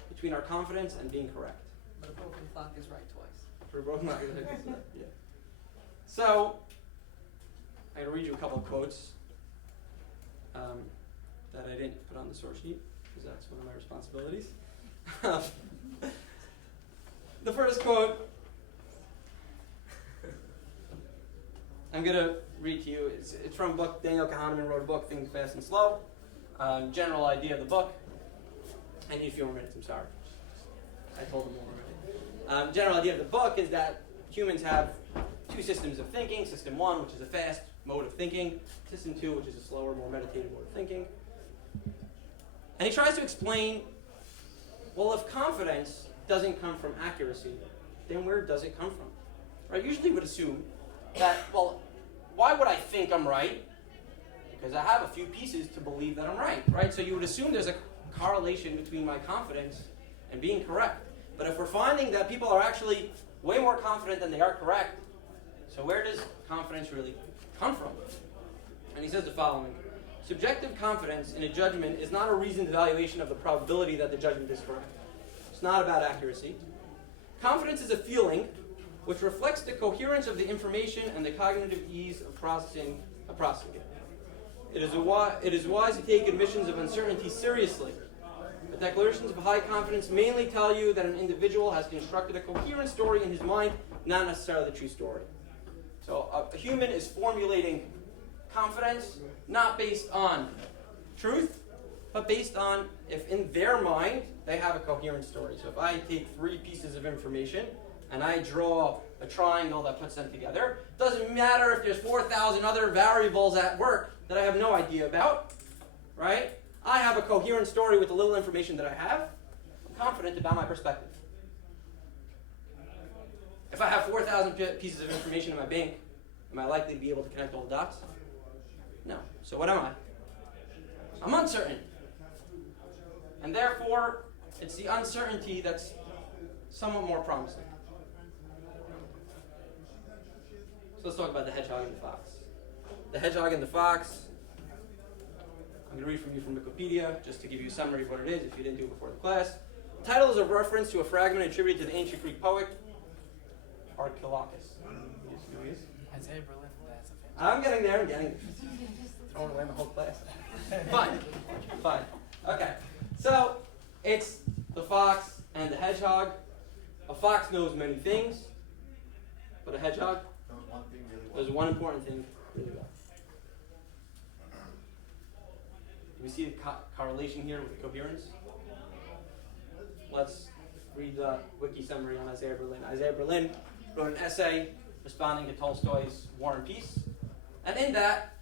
between our confidence and being correct. But a broken clock is right twice. For a broken clock, yeah. So, I'm going to read you a couple of quotes that I didn't put on the source sheet, because that's one of my responsibilities. The first quote I'm going to read to you. It's from a book. Daniel Kahneman wrote a book, Think Fast and Slow. General idea of the book. I need a few more minutes, I'm sorry. I told him more already. General idea of the book is that humans have two systems of thinking. System 1, which is a fast mode of thinking. System 2, which is a slower, more meditative mode of thinking. And he tries to explain, well, if confidence doesn't come from accuracy, then where does it come from? Right? Usually would assume that, well, why would I think I'm right? Because I have a few pieces to believe that I'm right, right? So you would assume there's a correlation between my confidence and being correct. But if we're finding that people are actually way more confident than they are correct, so where does confidence really come from? And he says the following: subjective confidence in a judgment is not a reasoned evaluation of the probability that the judgment is correct. It's not about accuracy. Confidence is a feeling which reflects the coherence of the information and the cognitive ease of processing it. It is wise to take admissions of uncertainty seriously. The declarations of high confidence mainly tell you that an individual has constructed a coherent story in his mind, not necessarily the true story. So a human is formulating confidence not based on truth, but based on if in their mind they have a coherent story. So if I take 3 pieces of information and I draw a triangle that puts them together, doesn't matter if there's 4,000 other variables at work that I have no idea about, right? I have a coherent story with the little information that I have. I'm confident about my perspective. If I have 4,000 pieces of information in my bank, am I likely to be able to connect all the dots? No. So what am I? I'm uncertain. And therefore, it's the uncertainty that's somewhat more promising. So let's talk about the hedgehog and the fox. The hedgehog and the fox. I'm going to read from you from Wikipedia, just to give you a summary of what it is, if you didn't do it before the class. The title is a reference to a fragment attributed to the ancient Greek poet Archilochus. Isaiah Berlin has a famous. I'm getting there, throwing away my whole class. Fine. Okay. So, it's the fox and the hedgehog. A fox knows many things, but a hedgehog knows one important thing really well. Do we see the correlation here with coherence? Let's read the wiki summary on Isaiah Berlin. Isaiah Berlin wrote an essay responding to Tolstoy's War and Peace. And in that,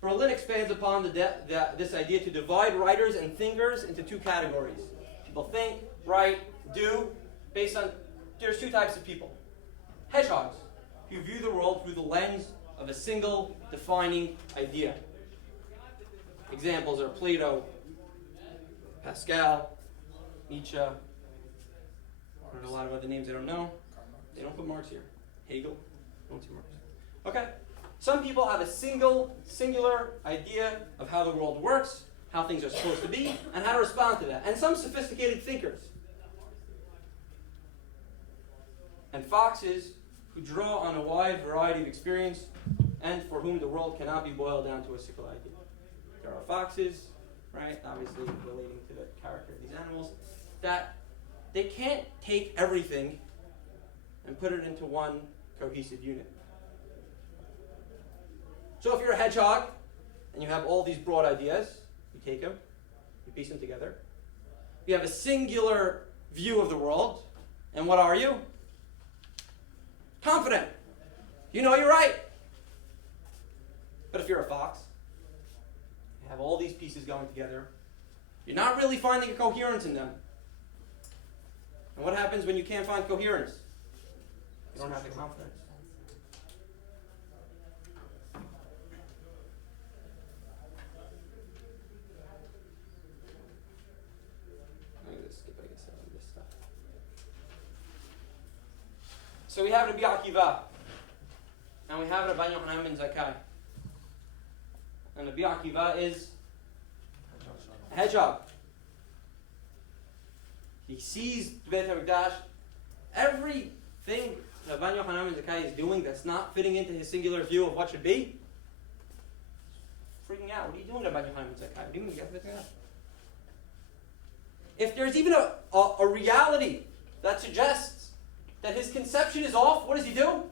Berlin expands upon this idea to divide writers and thinkers into 2 categories. People think, write, do, based on, there's 2 types of people. Hedgehogs, who view the world through the lens of a single defining idea. Examples are Plato, Pascal, Nietzsche, and a lot of other names I don't know. They don't put Marx here. Hegel, don't see Marx. Okay. Some people have a singular idea of how the world works, how things are supposed to be, and how to respond to that. And some sophisticated thinkers. And foxes who draw on a wide variety of experience and for whom the world cannot be boiled down to a single idea. There are foxes, right, obviously relating to the character of these animals, that they can't take everything and put it into one cohesive unit. So if you're a hedgehog and you have all these broad ideas, you take them, you piece them together. You have a singular view of the world, and what are you? Confident. You know you're right. But if you're a fox, you have all these pieces going together, you're not really finding a coherence in them. And what happens when you can't find coherence? You don't have the confidence. I'm going to skip, I guess, this stuff. So we have Rabbi Akiva, and we have Rabbi Yochanan ben Zakkai. And Rabbi Akiva is a hedgehog. He sees the Beit HaMikdash. Everything Rabbi Yochanan ben Zakkai is doing that's not fitting into his singular view of what should be, freaking out. What are you doing, Rabbi Yochanan ben Zakkai? What do you mean? If there's even a reality that suggests that his conception is off, what does he do?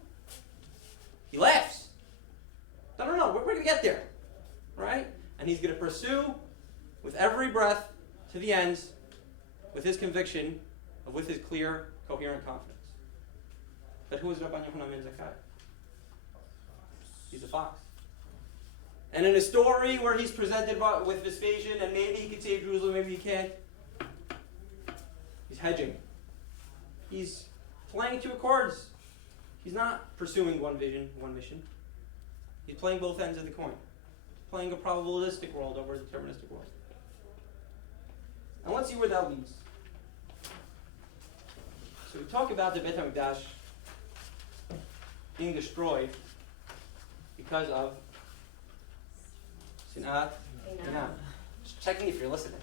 He laughs. No, we're going to get there. Right? And he's going to pursue with every breath to the ends with his conviction with his clear, coherent confidence. But who is Rabban Yochanan ben Zakkai? He's a fox. And in a story where he's presented with Vespasian, and maybe he can save Jerusalem, maybe he can't, he's hedging. He's playing two accords. He's not pursuing one vision, one mission. He's playing both ends of the coin. He's playing a probabilistic world over a deterministic world. And let's see where that leads. So we talk about the Beit HaMikdash being destroyed because of Sinat. Just checking if you're listening.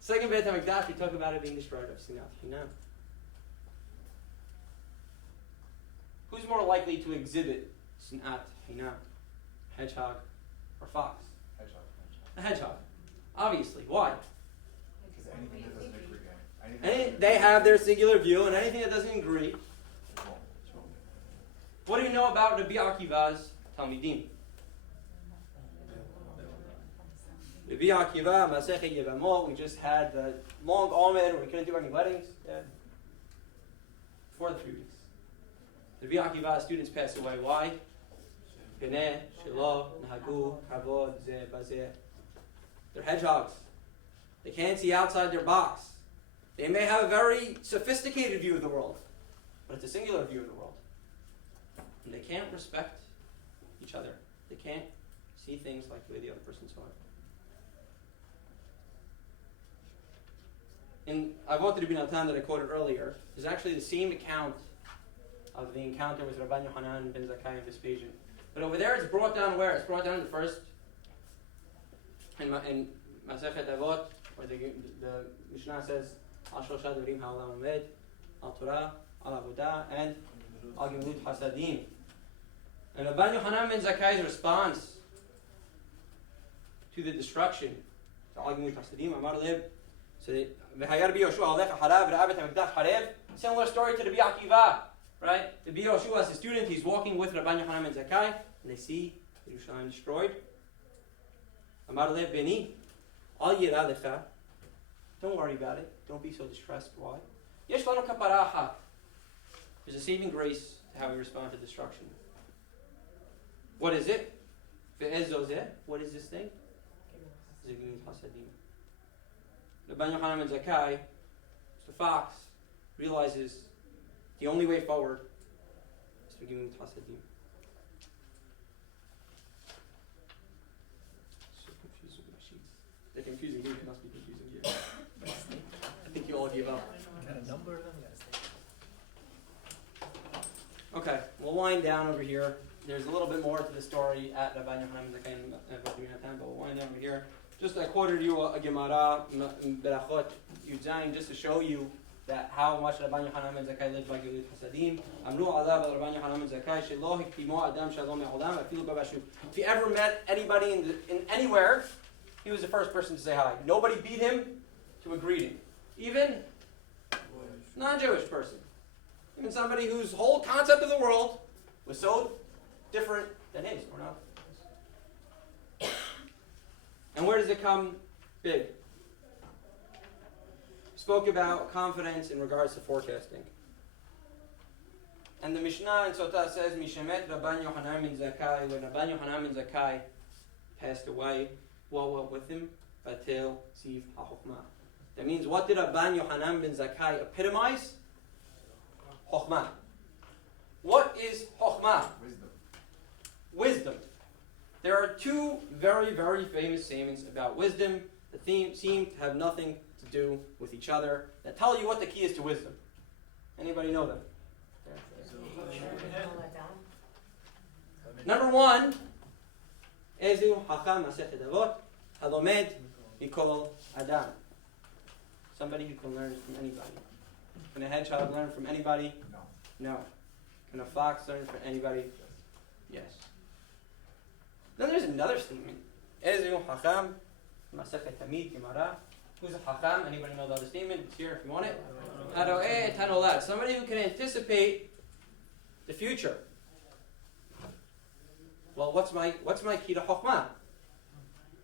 Second Beit HaMikdash, we talk about it being destroyed of Sinat. Who's more likely to exhibit Sinat, hedgehog, or fox? Hedgehog. A hedgehog. Obviously. Why? Because anything that doesn't agree, They have their singular view, and anything that doesn't agree. it's wrong. What do you know about Rabbi Akiva's Talmidim? Rabbi Akiva, Masechet Yevamot, we just had the long Almond where we couldn't do any weddings. Yeah. For the 3 weeks. Rabbi Akiva's students passed away. Why? Beneh, Shiloh, Nahagu, Kavod, Zeh, Bazeh. They're hedgehogs. They can't see outside their box. They may have a very sophisticated view of the world, but it's a singular view of the world. And they can't respect each other. They can't see things like the way the other person saw it. In Ovadia Labaton that I quoted earlier, is actually the same account of the encounter with Rabbi Yochanan ben Zakkai and Vespasian. But over there it's brought down where? It's brought down in the first, in Masechet Avot, where the Mishnah says, Al Shosha Dvarim Ha'olam Omed, Al Torah, Al Avodah, and Al Gemilut Hasadim. And Rabbi Yochanan ben Zakkai's response to the destruction, to Al Gemilut Hasadim, Amar Leb, so similar story to the Rabbi Akiva, right? The Rabbi Yoshua is a student, he's walking with Rabbi Yochanan ben Zakkai, and they see Yerushalayim destroyed. Amar Lev Beni, Al Yiradecha, don't worry about it, don't be so distressed. Why? Yesh lanu kapara achat. There's a saving grace to how we respond to destruction. What is it? Ve'ezozeh, what is this thing? Zegimut Hasadim. Rabbi Yochanan ben Zakkai, the fox, realizes the only way forward is to give him Hasadim. So confused with my sheets. They're confusing me, they must be confusing you. I think you all give up. Got a number of them, Okay, we'll wind down over here. There's a little bit more to the story at Rabbi Yochanan ben Zakkai and Ovadia Labaton, but we'll wind down over here. Just I quoted you a Gemara, Berachot Yudzayin, just to show you that how much Rabbi Yochanan ben Zakkai lived by Gemilut Hasadim. Amru alav al Rabbi Yochanan ben Zakkai shelo hiktimo adam shalom me'olam afilu babashu. If you ever met anybody in anywhere, he was the first person to say hi. Nobody beat him to a greeting. Even non-Jewish person. Even somebody whose whole concept of the world was so different than his, or not. And where does it come big? Spoke about confidence in regards to forecasting. And the Mishnah in Sotah says, Mishemet Rabban Yochanan ben Zakkai, when Rabban Yochanan ben Zakkai passed away, what went with him? Batel Siv HaChokhmah. That means, what did Rabban Yochanan ben Zakkai epitomize? Chokhmah. What is Chokhmah? Wisdom. There are two very, very famous sayings about wisdom that seem to have nothing to do with each other, that tell you what the key is to wisdom. Anybody know them? Number one, Ezu Hacham Masechet Avot, Halomed Mikol Adam. Somebody who can learn from anybody. Can a hedgehog learn from anybody? No. Can a fox learn from anybody? Yes. Then there's another statement. Ezra Hacham, Masechet Tamid, Gemara. Who's a Hacham? Anybody know the other statement? It's here if you want it. Haroeh Tanolad. Somebody who can anticipate the future. Well, what's my key to Chokhmah?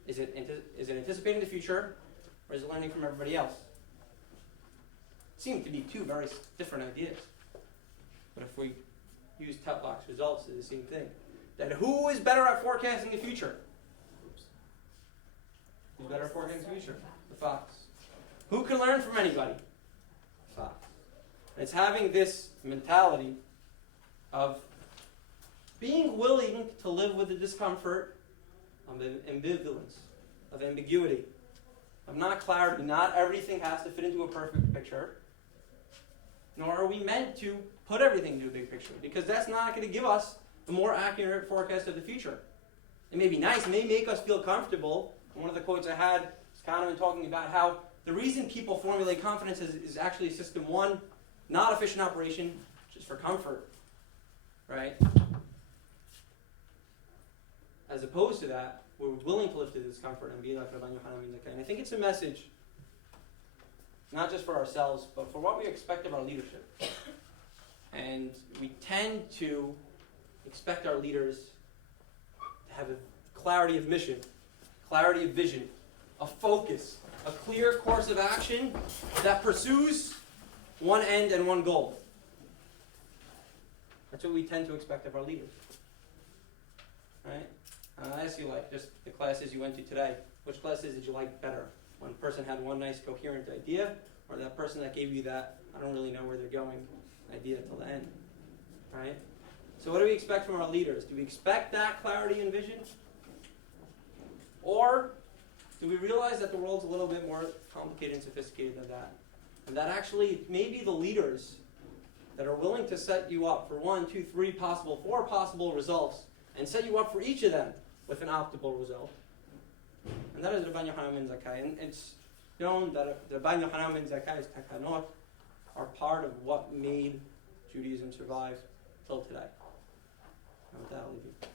Is it anticipating the future, or is it learning from everybody else? seem to be two very different ideas. But if we use Tetlock's results, it's the same thing. That who is better at forecasting the future? Who's better at forecasting the future? The fox. Who can learn from anybody? The fox. And it's having this mentality of being willing to live with the discomfort of ambivalence, of ambiguity, of not clarity. Not everything has to fit into a perfect picture, nor are we meant to put everything into a big picture, because that's not going to give us a more accurate forecast of the future. It may be nice, it may make us feel comfortable. One of the quotes I had is Kahneman talking about how the reason people formulate confidence is actually system one, not efficient operation, just for comfort, right? As opposed to that, we're willing to live through discomfort and be like Rabbi Yochanan ben Zakkai. And I think it's a message, not just for ourselves, but for what we expect of our leadership. And we tend to expect our leaders to have a clarity of mission, clarity of vision, a focus, a clear course of action that pursues one end and one goal. That's what we tend to expect of our leaders. Right? I ask you, like, just the classes you went to today, which classes did you like better? One person had one nice coherent idea, or that person that gave you that, I don't really know where they're going, idea till the end. Right? So what do we expect from our leaders? Do we expect that clarity and vision? Or do we realize that the world's a little bit more complicated and sophisticated than that? And that actually maybe the leaders that are willing to set you up for 1, 2, 3 possible, 4 possible results, and set you up for each of them with an optimal result. And that is Rabbi Yochanan ben Zakkai. And it's known that Rabbi Yochanan ben Zakkai's takanot are part of what made Judaism survive till today. And with that, I'll leave you.